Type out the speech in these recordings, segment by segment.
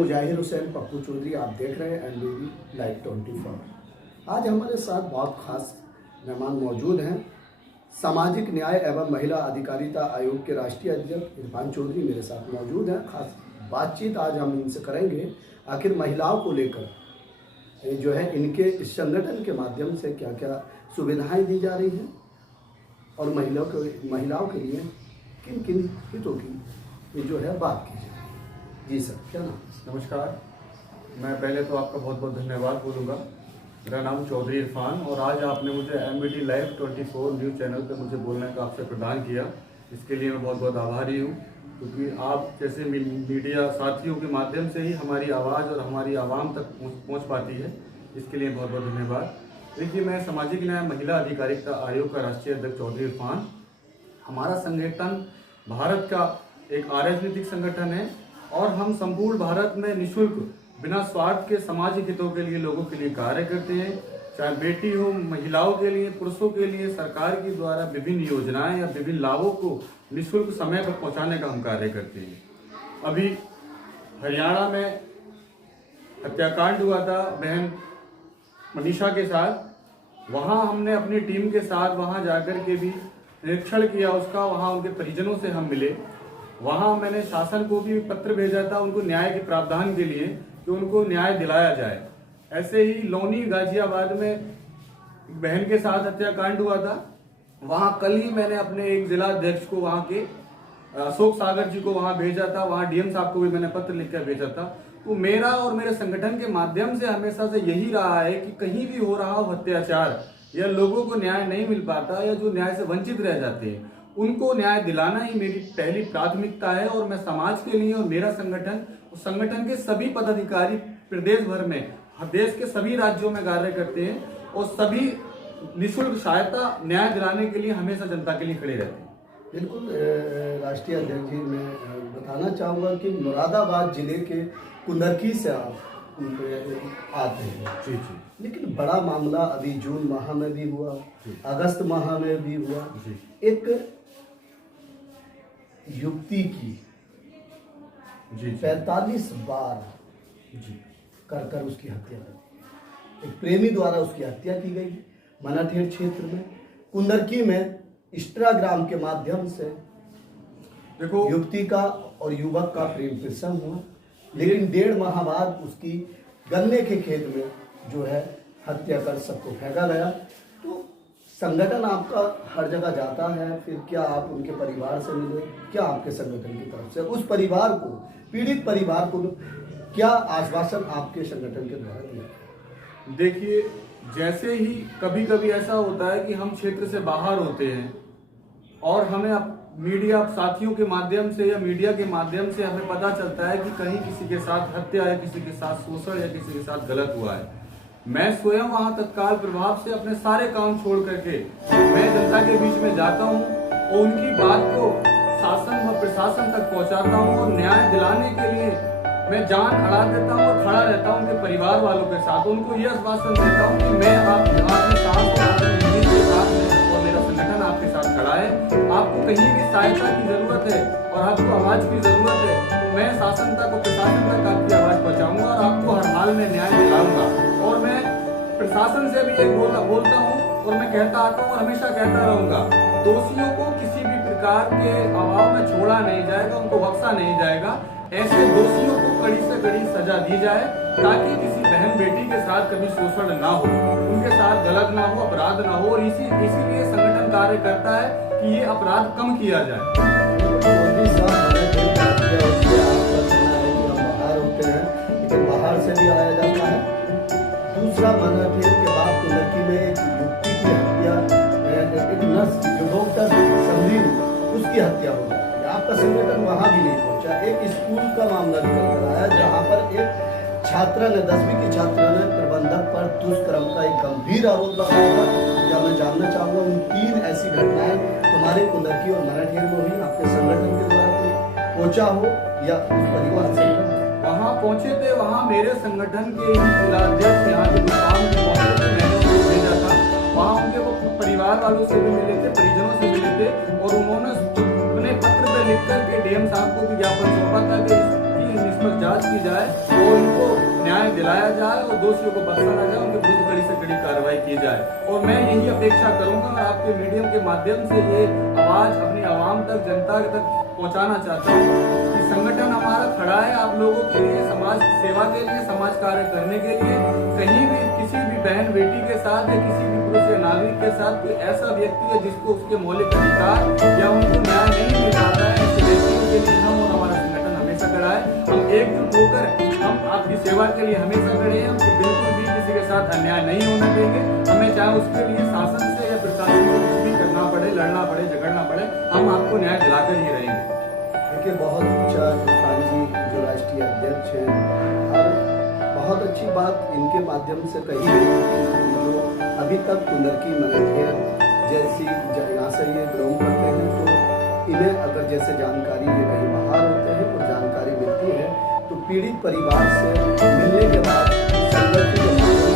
मुजाहिर हुसैन पप्पू चौधरी, आप देख रहे हैं NBB लाइव 24। आज हमारे साथ बहुत खास मेहमान मौजूद हैं। सामाजिक न्याय एवं महिला अधिकारिता आयोग के राष्ट्रीय अध्यक्ष इरफान चौधरी मेरे साथ मौजूद हैं। खास बातचीत आज हम इनसे करेंगे, आखिर महिलाओं को लेकर जो है इनके इस संगठन के माध्यम से क्या क्या सुविधाएं दी जा रही हैं और महिलाओं के लिए किन किन हितों की जो है बात की जाए। जी सर, क्या नाम? नमस्कार, मैं पहले तो आपका बहुत बहुत धन्यवाद बोलूँगा। मेरा नाम चौधरी इरफान और आज आपने मुझे NBB लाइव 24 न्यूज़ चैनल पर मुझे बोलने का अवसर प्रदान किया। इसके लिए मैं बहुत बहुत आभारी हूँ, क्योंकि आप जैसे मीडिया साथियों के माध्यम से ही हमारी आवाज़ और हमारी आवाम तक पहुँच पाती है। इसके लिए बहुत बहुत धन्यवाद। देखिए, मैं सामाजिक न्याय महिला अधिकारिता आयोग का राष्ट्रीय अध्यक्ष चौधरी इरफान। हमारा संगठन भारत का एक अराजनीतिक संगठन है और हम संपूर्ण भारत में निःशुल्क बिना स्वार्थ के सामाजिक हितों के लिए लोगों के लिए कार्य करते हैं। चाहे बेटी हो, महिलाओं के लिए, पुरुषों के लिए सरकार के द्वारा विभिन्न योजनाएं या विभिन्न लाभों को निःशुल्क समय पर पहुंचाने का हम कार्य करते हैं। अभी हरियाणा में हत्याकांड हुआ था बहन मनीषा के साथ। वहां हमने अपनी टीम के साथ वहां जाकर के भी निरीक्षण किया उसका। वहां उनके परिजनों से हम मिले। वहां मैंने शासन को भी पत्र भेजा था उनको न्याय के प्रावधान के लिए कि उनको न्याय दिलाया जाए। ऐसे ही लोनी गाजियाबाद में बहन के साथ हत्याकांड हुआ था। वहां कल ही मैंने अपने एक जिला अध्यक्ष को वहां के अशोक सागर जी को वहां भेजा था। वहां DM साहब को भी मैंने पत्र लिखकर भेजा था। तो मेरा और मेरे संगठन के माध्यम से हमेशा से यही रहा है कि कहीं भी हो रहा हो अत्याचार या लोगों को न्याय नहीं मिल पाता या जो न्याय से वंचित रह जाते हैं, उनको न्याय दिलाना ही मेरी पहली प्राथमिकता है। और मैं समाज के लिए और मेरा संगठन, उस संगठन के सभी पदाधिकारी प्रदेश भर में, देश के सभी राज्यों में कार्य करते हैं और सभी निःशुल्क सहायता न्याय दिलाने के लिए हमेशा जनता के लिए खड़े रहते हैं। बिल्कुल राष्ट्रीय अध्यक्ष जी, मैं बताना चाहूँगा कि मुरादाबाद जिले के कुंदरकी से आप आते हैं। जी जी। लेकिन बड़ा मामला अभी जून माह में भी हुआ, अगस्त माह में भी हुआ। एक युवती की 45 बार कर उसकी हत्या कर दी। एक प्रेमी द्वारा उसकी हत्या की गई मनाठेड़ क्षेत्र में, कुंदरकी में इंस्टाग्राम के माध्यम से। देखो, युवती का और युवक का प्रेम प्रसंग हुआ, लेकिन 1.5 माह बाद उसकी गन्ने के खेत में जो है हत्या कर सबको फेंका गया। तो संगठन आपका हर जगह जाता है, फिर क्या आप उनके परिवार से मिले? क्या आपके संगठन की तरफ से उस परिवार को, पीड़ित परिवार को क्या आश्वासन आपके संगठन के द्वारा दिया? देखिए, जैसे ही कभी कभी ऐसा होता है कि हम क्षेत्र से बाहर होते हैं और हमें मीडिया साथियों के माध्यम से या मीडिया के माध्यम से हमें पता चलता है कि कहीं किसी के साथ हत्या या किसी के साथ शोषण या किसी के साथ गलत हुआ है। मैं स्वयं वहां तत्काल प्रभाव से अपने सारे काम छोड़ करके मैं जनता के बीच में जाता हूं और उनकी बात को शासन व प्रशासन तक पहुंचाता हूं और न्याय दिलाने के लिए मैं जान अड़ा देता हूं और खड़ा रहता हूं उनके परिवार वालों के साथ। उनको यह आश्वासन देता हूं कि मैं आपके साथ और मेरा संगठन आपके साथ खड़ा है। आपको कहीं भी सहायता की जरूरत है और आपको आवाज की जरूरत है, मैं शासन तक और प्रशासन तक आपकी आवाज पहुंचाऊंगा और आपको हर हाल में न्याय दिलाऊंगा। और मैं प्रशासन से भी एक बोलता हूँ और मैं कहता आता हूँ और हमेशा कहता रहूंगा, दोषियों को किसी भी प्रकार के अभाव में छोड़ा नहीं जाएगा, उनको बख्शा नहीं जाएगा। ऐसे दोषियों को कड़ी से कड़ी सजा दी जाए ताकि किसी बहन बेटी के साथ कभी शोषण ना हो, उनके साथ गलत ना हो, अपराध ना हो। और इसीलिए संगठन कार्य करता है कि ये अपराध कम किया जाए। बाहर से भी आया जाता है। दूसरा मनाठेड़ के बाद कुंदरकी में एक युवती की हत्या, एक नर्स डॉक्टर संदीप, उसकी हत्या हो जाती है। आपका संगठन वहां भी नहीं पहुंचा। एक स्कूल का मामला निकल कर आया जहां पर एक छात्रा ने, 10वीं की छात्रा ने प्रबंधक पर दुष्कर्म का एक गंभीर आरोप लगाया था। क्या मैं जानना चाहूंगा, उन 3 ऐसी घटनाएं तुम्हारे कुंदरकी और मनाठेड़ में हुई, आपके संगठन के द्वारा कोई पहुंचा हो या उस परिवार से? वहाँ पहुंचे थे, वहाँ मेरे संगठन के ही जिलाध्यक्ष यहाँ के गुरुग्राम के पहुंचे थे, मैंने उनको भेजा था। वहाँ उनके वो परिवार वालों से भी मिले थे, परिजनों से मिले थे और उन्होंने अपने पत्र पे लिख कर के DM साहब को भी ज्ञापन सौंपा था कि सकारात्मक जांच की जाए और उनको न्याय दिलाया जाए और दोषियों को बख्शा ना जाए, उनके विरुद्ध कड़ी से कड़ी कार्रवाई की जाए। और मैं यही अपेक्षा करूंगा और आपके मीडियम के माध्यम से ये आवाज अपनी आवाम तक, जनता तक पहुंचाना चाहता हूँ कि संगठन हमारा खड़ा है आप लोगों के लिए, समाज सेवा के लिए, समाज कार्य करने के लिए। कहीं भी किसी भी बहन बेटी के साथ या किसी भी पुरुष या नागरिक के साथ कोई ऐसा व्यक्ति है जिसको उसके मौलिक अधिकार या उनको न्याय नहीं मिल रहा है, ऐसे व्यक्तियों के लिए हम और हमारा संगठन हमेशा खड़ा है। हम एकजुट होकर हम आपकी सेवा के लिए हमेशा खड़े हैं। हम बिल्कुल भी किसी के साथ अन्याय नहीं होने देंगे। हमें चाहे उसके लिए शासन से या प्रशासन से कुछ भी करना पड़े, लड़ना पड़े, झगड़ना पड़े, हम आपको न्याय दिलाकर ही रहेंगे। देखिए, बहुत अच्छा इरफान जी जो राष्ट्रीय अध्यक्ष हैं, और बहुत अच्छी बात इनके माध्यम से कही गई जो अभी तक कुंदरकी मनेठेर जैसी यहाँ से ये बिलोंग करते हैं, तो इन्हें अगर जैसे जानकारी ये कहीं बाहर होते हैं और जानकारी मिलती है तो पीड़ित परिवार से मिलने के बाद संगठन के माध्यम से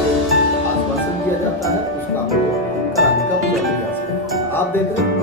आश्वासन दिया जाता है, उस काम को कराने का पूरा प्रयास है। आप देख रहे हैं